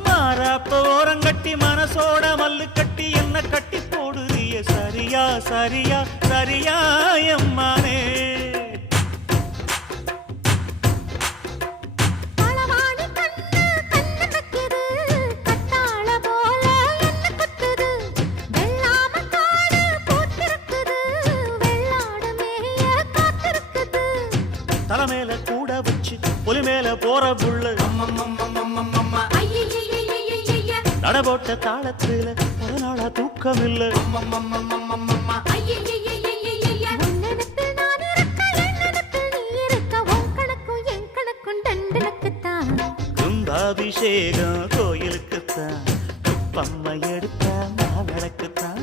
மாறாப்ப ஓரங்கட்டி மனசோட மல்லு கட்டி என்ன கட்டி போடுறிய சரியா சரியா சரியா எம்மானே தலைமையில கூட வச்சு புலி மேல போற புள்ள நடபோட்ட தாளத்துல ஒரு நாளா தூக்கம் இல்ல கும்பாபிஷேகம் கோயிலுக்குத்தான் பம்மை எடுத்த மாவிளக்குத்தான்